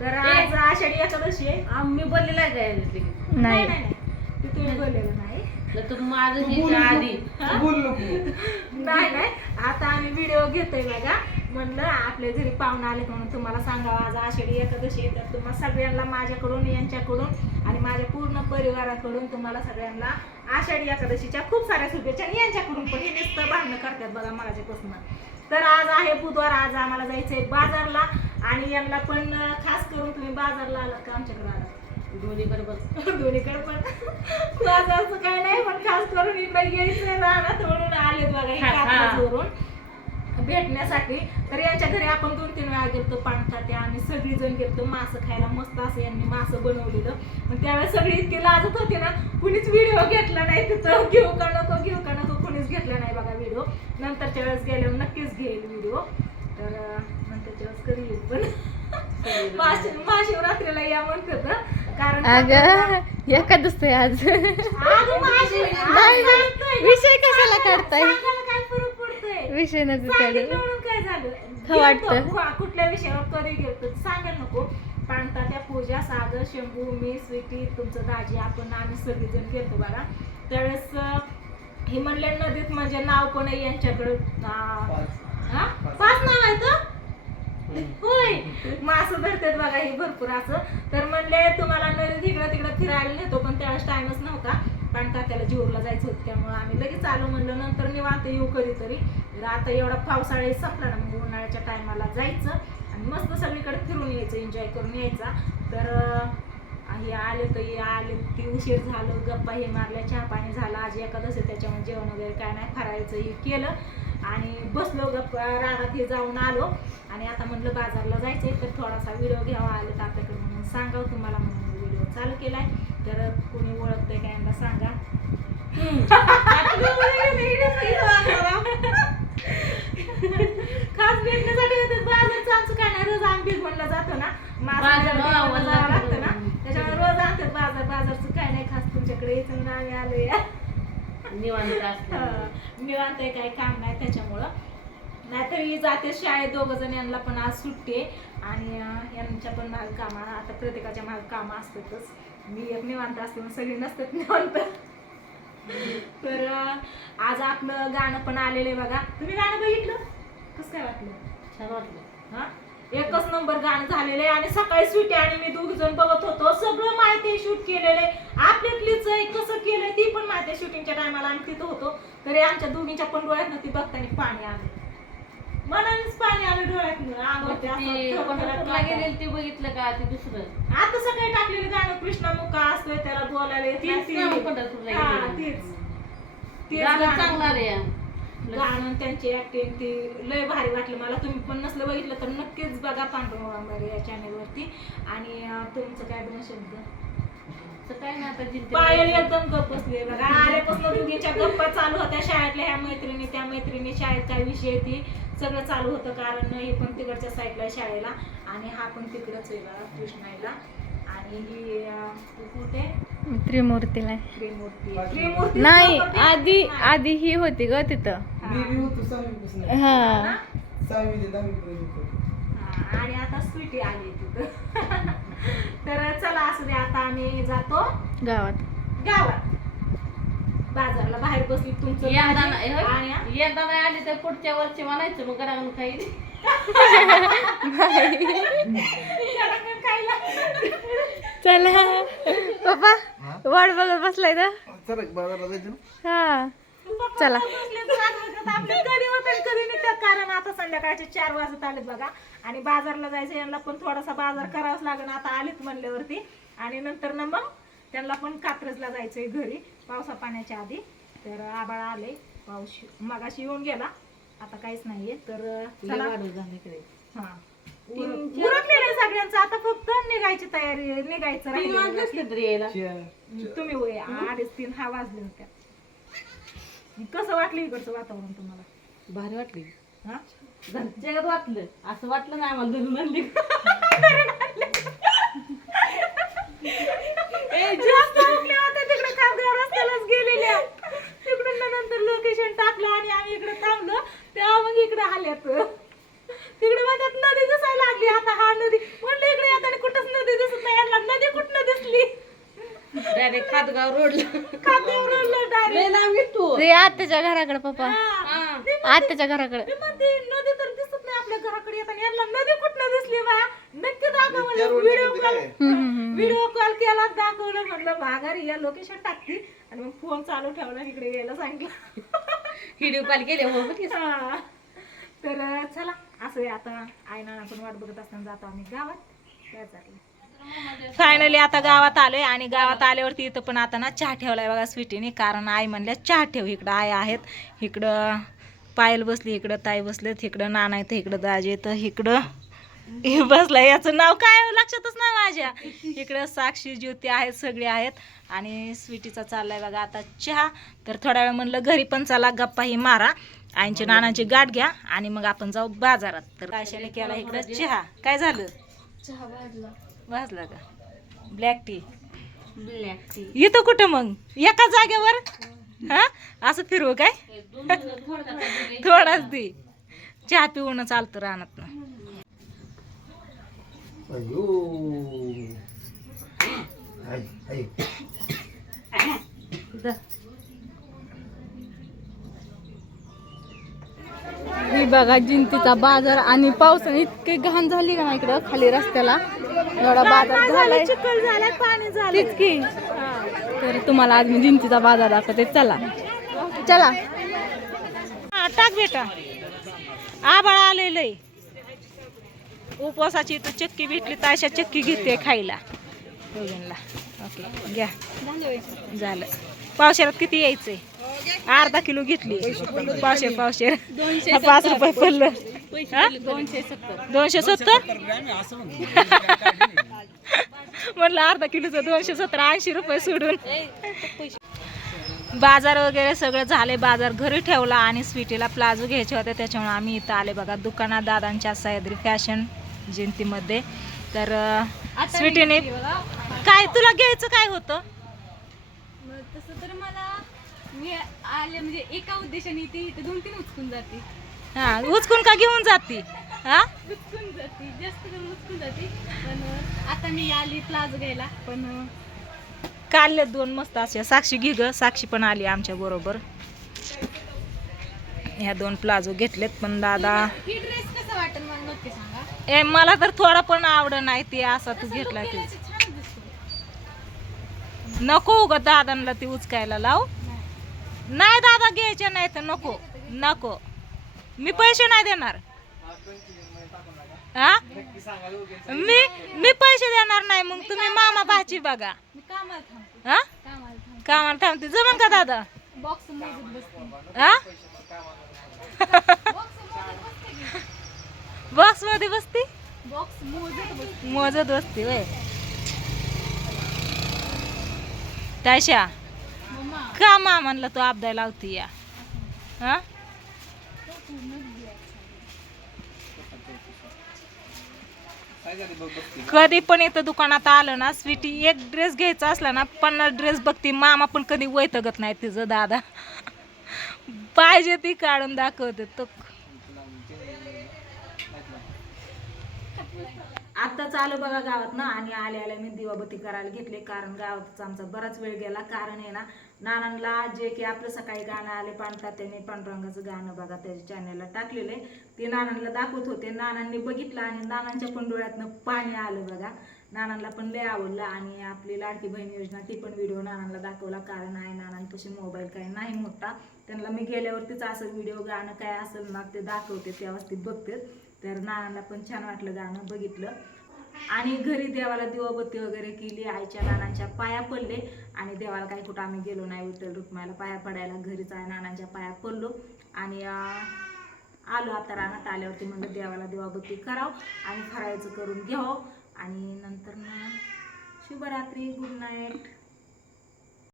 तर आज आषाढी एकादशी आहे. आम्ही बोललेला आहे काय याच्यातली? नाही. नाही. नाही नाही. ते तुम्ही बोललेलं नाही. तर तू माझं ह्याच्या आधी. बोल नको. नाही नाही. आता आम्ही व्हिडिओ घेतोय बघा. म्हणलं आपल्या घरी पाहुणे आले म्हणून तुम्हाला सांगावं आज आषाढी एकादशी आहे. तर तुम्हाला सगळ्यांना माझ्याकडून यांच्याकडून आणि माझ्या पूर्ण परिवाराकडून तुम्हाला सगळ्यांना आषाढी एकादशीच्या खूप साऱ्या शुभेच्छा आणि यांच्याकडून पण हे नुसतं भांडणं करतात बघा माझ्यापासून तर आज आहे बुधवार. आज आम्हाला जायचंय बाजारला. आणि यांना पण खास करून तुम्ही बाजारला आलात का आमच्याकडे आलात? दोन्हीकडे बघ. दोन्हीकडे पण. बाजारचं काय नाही पण खास करून इकडे यायचं राहणार म्हणून आले बघा. कात्रजवरून भेटण्यासाठी तर यांच्या घरी आपण दोन तीन वेळा गेलतो पाणतात्या आम्ही सगळीजण गेलतो मासं खायला मस्त असं यांनी मासं बनवलेलं. पण त्यावेळेस सगळी इतकी लाजत होती ना कुणीच व्हिडिओ घेतला नाही तिथं. घेऊ का नको घेऊ का नको कुणीच घेतला नाही बघा व्हिडिओ नंतरच्या वेळेस गेल्यावर नक्कीच घेईल व्हिडिओ तर अं, पण. महाशिवरात्रीला या म्हणत होतं कारण अगं एकादस आहे आज. विषय कशाला काढताय? विषय नको काढू. वाटतं. कुठल्या विषयावर कधी गेलतो? सांगायला नको. पाणतात्या पूजा सागर शंभू मी स्वीटी तुमचं दाजी आपण आम्ही सगळेजण गेलतो बघा. त्यावेळेस हे म्हणले नदीत म्हणजे नाव पण आहे यांच्याकडं? हा? पाच नाव आहेत होय. मासं धरतात बघा हे भरपूर असं. तर म्हणले तुम्हाला नदी तिकडं तिकडं फिरायला नेतो पण त्यावेळेस टाइमच नव्हता. कारण का त्याला जीवला जायचं होतं त्यामुळे आम्ही लगेच आलो म्हणलं नंतर निवांत येऊ कधीतरी तर. आता एवढा पावसाळा संपला ना मग उन्हाळ्याच्या टायमाला जायचं आणि मस्त सगळीकडे फिरून यायचं एन्जॉय करून यायचा. तर हे आले तर हे आले की उशीर झालं गप्पा हे मारल्या चहा पाणी झालं आज एखादं त्याच्यामुळे जेवण वगैरे काय नाही फरायचं हे केलं. आणि बसलो गप्पा रानात हे जाऊन आलो. आणि आता म्हटलं बाजारला जायचंय तर थोडासा व्हिडिओ घ्यावा आले तर आपल्याकडे म्हणून सांगावं तुम्हाला म्हणून व्हिडिओ चालू केलाय. तर कोणी ओळखतंय काय यांना सांगा. खास भेटण्यासाठी बाजारचं आमचं काय नाही रोज आम्ही म्हणला जातो ना. बाजार, जावं लागतं ना. त्याच्यामुळे रोज आणतात बाजार बाजारचं काय नाही खास तुमच्याकडे. यायचं आम्ही आलो या निवांत असलं हं, निवांत आहे काही काम नाही त्याच्यामुळं. नाहीतर ही जाते शाळेत दोघ जण यांना पण आज सुट्टी आहे. आणि अं, यांच्या पण माग कामा आता प्रत्येकाच्या माग कामं असतातच. मी एक निवांत असते मग सगळी नसतात निवांत. तर अं, आज आपलं गाणं पण आलेलं आहे बघा. तुम्ही गाणं बघितलं? कसं काय वाटलं? छान वाटलं. हा? एकच नंबर गाणं झालेलं आहे आणि सकाळी स्वीटी आणि मी दोघ जण बघत होतो. सगळं माहिती शूट केलेलं आहे. आपल्यातलीच कसं केलंय ती पण माहिती शूटिंगच्या टायमाला आम्ही तिथं होतो. तरी आमच्या दोघींच्या पण डोळ्यात ती बघताना पाणी आलं. मनानेच पाणी आलं डोळ्यात ते बघितलं का ते दुसरं? आता सकाळी टाकलेलं गाणं कृष्णा मुका असतोय त्याला बोलायला तेच. चांगलं रे गाणं त्यांची ऍक्टिंग ती लय भारी वाटलं मला. तुम्ही पण नसलं बघितलं तर नक्कीच बघा पांडुरंग या चॅनेलवरती आणि तुमचं काय दोन शब्द? काय आता पायल एकदम बसले बघा. आल्यापासून दोघींच्या गप्पा चालू होत्या शाळेतल्या ह्या मैत्रिणी. त्या मैत्रिणी शाळेत काय विषय ती सगळं चालू होतं कारण हे पण तिकडच्या साईडला शाळेला. आणि हा पण तिकडच आहे बघा कृष्णाईला. आणि ही कुठे? त्रिमूर्तीला. त्रिमूर्ती. त्रिमूर्ती? नाही आधी. आधी ही होती ग तिथं. हा. आणि आता स्वीटी आली तिथं. तर चला असू दे आता आम्ही जातो. गावात. गावात. बाजारला बाहेर बसली तुमचं यंदा नाही आणि हा? यंदा नाही आली तर पुढच्या वर्षी म्हणायचं मग गडागड खायला. चला. पप्पा? वाट बघत बसलाय चला जायचं ना. हा. चला. तर आणि कधी निघतात कारण आता संध्याकाळचे चार वाजत आलेत बघा आणि बाजारला जायचं यांना पण थोडासा बाजार करावाच लागेल. आता आलीत म्हणल्यावरती. आणि नंतर ना मग त्यांना पण कात्रजला जायचंय घरी पावसा पाण्याच्या आधी. तर आबाळ आले पाऊस मगाशी येऊन गेला. आता काहीच नाहीये. तर चला. हा. सगळ्यांचं आता फक्त निघायची तयारी आहे, निघायचं तीन वाजले तरी यायला. तुम्ही होय अडीच तीन हा वाजले होत्या कसं वाटलं इकडचं वातावरण तुम्हाला? भारी वाटली. हा? घरात वाटलं. असं वाटलं नाही आम्हाला धरून आणली जास्त उठल्या होत्या तिकडे खामगाव रस्त्यालाच गेलेल्या तिकडून ना नंतर लोकेशन टाकलं आणि आम्ही इकडे थांबलो तेव्हा मग इकडे आल्यात तिकडे म्हणतात नदी दिसायला लागली आता हा नदी म्हणलं इकडे येताना कुठं लांब येतो ते आत्याच्या घराकडे पप्पा. हा. आत्याच्या घराकडे. नदी तर दिसत नाही आपल्या घराकडे येताना. यांना नदी कुठनं दिसली बा? नक्की दाखव त्या म्हणलं रोडला व्हिडिओ कॉल. व्हिडिओ कॉल केला दाखवलं. म्हणलं माघारी या लोकेशन टाकती. आणि मग फोन चालू ठेवला इकडे यायला सांगितलं. व्हिडिओ कॉल केले हो. हा. तर चला असं आहे आता. आई नाना पण वाट बघत असताना जातो आम्ही गावात. काय चाललंय फायनली आता गावात आलोय आणि गावात आल्यावरती इथं पण आता ना चहा ठेवलाय बघा स्वीटीने. कारण आई म्हणल्या चहा ठेव इकडं आई आहेत. इकडं पायल बसली इकडं ताई बसलेत इकडं नाना येतं इकडं दाजी येतं इकडं हे बसलाय. याचं नाव काय आहे लक्षातच नाही माझ्या. इकडं साक्षी ज्योती आहेत सगळे आहेत. आणि स्वीटीचा चाललाय बघा आता चहा. तर थोड्या वेळ म्हणलं घरी पण चला गप्पा ही मारा. आईची नानाची गाठ घ्या आणि मग आपण जाऊ बाजारात. तर काशाने केला इकडं चहा काय झालं? चहा भाजला का? ब्लॅक टी ब्लॅक टी येतो कुठं मग? एका जागेवर? हा? असं फिरवू काय? थोडाच दे. चहा पिऊन चालतं रानात आई ही बघा जिंतीचा बाजार आणि पावसाने इतकी घाण झाली का ना इकडं खाली रस्त्याला? एवढा बाजार झालाय. चिखल झालाय पाणी झालं की. तर तुम्हाला आज मी जिंतीचा बाजार दाखवते. चला. चला. हा, टाक बेटा. आबाळ आलेलंय उपवासाची इथं चक्की भेटली तर अशा चक्की घेते खायला. दोघींना. ओके घ्या. झालं. पावशेरात किती यायचंय? अर्धा किलो घेतली. पावशेर पावशेर. पाच रुपये पडलं. हा? दोनशे सत्तर. दोनशे सत्तर? म्हटलं अर्धा किलोचं दोनशे सत्तर ऐंशी रुपये सोडून. बाजार वगैरे सगळं झाले बाजार घरी ठेवला आणि स्वीटीला प्लाझो घ्यायचे होते. त्याच्यामुळे आम्ही इथं आले बघा दुकानात दादांच्या सह्याद्री फॅशन जयंतीमध्ये. तर स्वीटीने काय तुला घ्यायचं काय होतं? तसं तर मला मी आले म्हणजे एका उद्देशाने ती दोन तीन उचकून जाते. हा उचकून का घेऊन जाती? हा? उचकून जाते जास्त करून उचकून जाते. पण अं, आता मी आली प्लाझो घ्यायला पण अं, काढले दोन मस्त असे. साक्षी घे ग साक्षी पण आली आमच्या बरोबर. ह्या दोन प्लाझो घेतलेत पण दादा. ही ड्रेस कसा वाटेल मला नक्की सांगा. ए मला तर थोडा पण आवड नाही ते असा तू घेतला ते केलं नको ग दादांना ती उचकायला लाव. नाही. दादा घ्यायचे नाही तर नको. नको. मी पैसे नाही देणार. हा? मी मी पैसे देणार नाही मग तुम्ही मामा भाची बघा. मी हा? कामाला थांबते. जमन का दादा? हा? बॉक्समध्ये बसती? मोजत बसते. वय मम्मा. का मामानला तू आपदाय लावती या हा काय झाली बघ बघ कधी पण इथं दुकानात आलं ना स्वीटी एक ड्रेस घ्यायचा असला ना पन्नास ड्रेस बघते मामा पण कधी वैतगत नाही तिचं दादा. पाहिजे ती काढून दाखवते तो. आत्ताच आलो बघा गावात ना आणि आले आल्या मी दिवाबत्ती करायला घेतले. कारण गावातच आमचा बराच वेळ गेला. कारण आहे ना नानांना जे की आपलं सकाळी गाणं आले पांढरा त्याने पांडुरंगाचं गाणं बघा त्याच्या चॅनलला टाकलेलं आहे. ते नानांना दाखवत होते. नानांनी बघितलं आणि नानांच्या पण डोळ्यातनं पाणी आलं बघा. नानांना पण लय आवडलं आणि आपली लाडकी बहीण योजना ती पण व्हिडिओ नानांना दाखवला. कारण आहे नानांपाशी मोबाईल काही नाही मोठा. त्यांना मी गेल्यावरतीच असं व्हिडिओ गाणं काय असेल ना ते दाखवते तेव्हाच ते बघते. तर नानांना पण छान वाटलं गाणं बघितलं. आणि घरी देवाला दिवाबत्ती वगैरे केली आईच्या नानांच्या पाया पडले. आणि देवाला काही कुठं आम्ही गेलो नाही विठ्ठल रुक्मायला पाया पडायला. घरीच आहे नानांच्या पाया पडलो. आणि आलो आता रानात आल्यावरती म्हणलं देवाला दिवाबत्ती करावं आणि फरायचं करून घ्यावं. आणि नंतर ना शुभरात्री गुड नाईट.